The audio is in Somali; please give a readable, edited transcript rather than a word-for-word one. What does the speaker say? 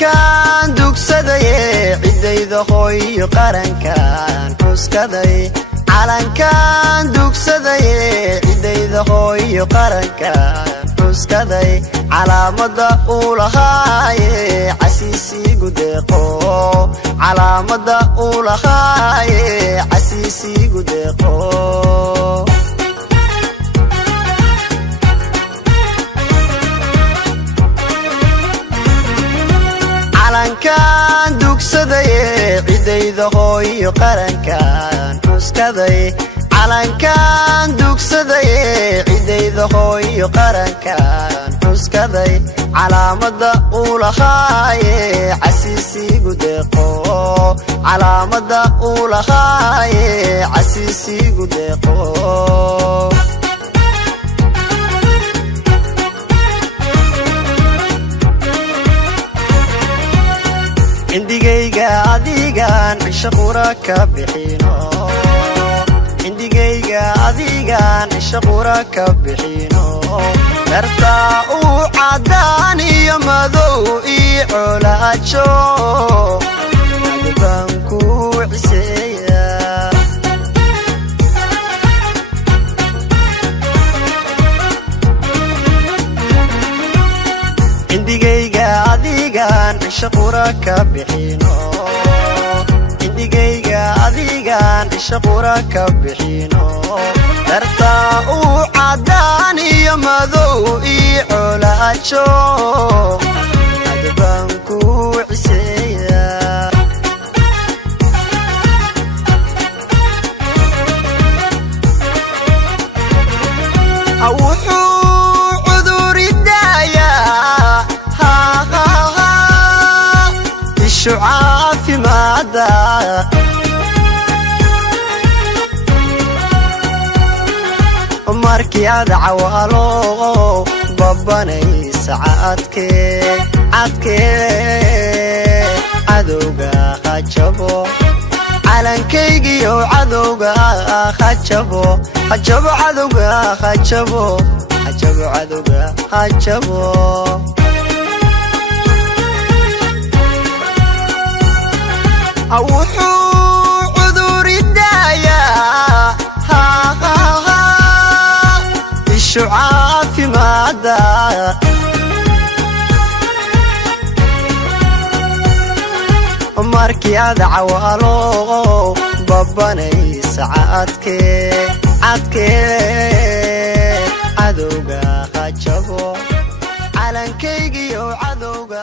calankan dugsaday cidayda hooyo qarankan xuskaday calankan dugsaday cidayda hooyo qarankan xuskaday calaamada uu lahaaye casiisigu deeqo calaamada uu lahaaye casiisigu deeqo calankan dugsaday cidayda hooyo qarankan xuskaday calankan dugsaday cidayda hooyo qarankan xuskaday calaamada uu lahaaye casiisigu deeqo calaamada uu lahaaye casiisigu deeqo indigayga adigan cisho qura ka bixino indigayga adigan cisho qura ka bixino dartaa uu cadaan iyo madow ii colaajo adbaan ku ciseeya indigayga adigan cisho qura ka bixino indigayga adigan cisho qura ka bixino dartaa uu cadaan iyo madow ii colaajo adbaan ku ciseeya caafimaada markii aad cawaalo babanaysa cadkee cadowga hajabo calankaygiyo cadowga hajabo cadowga hajabo cadowga hajabo wuxuu cuduridayaa ishu caafimaada markii aad cawaalo babanaysa cadkee cadowga hajabo calankaygiyo cadowga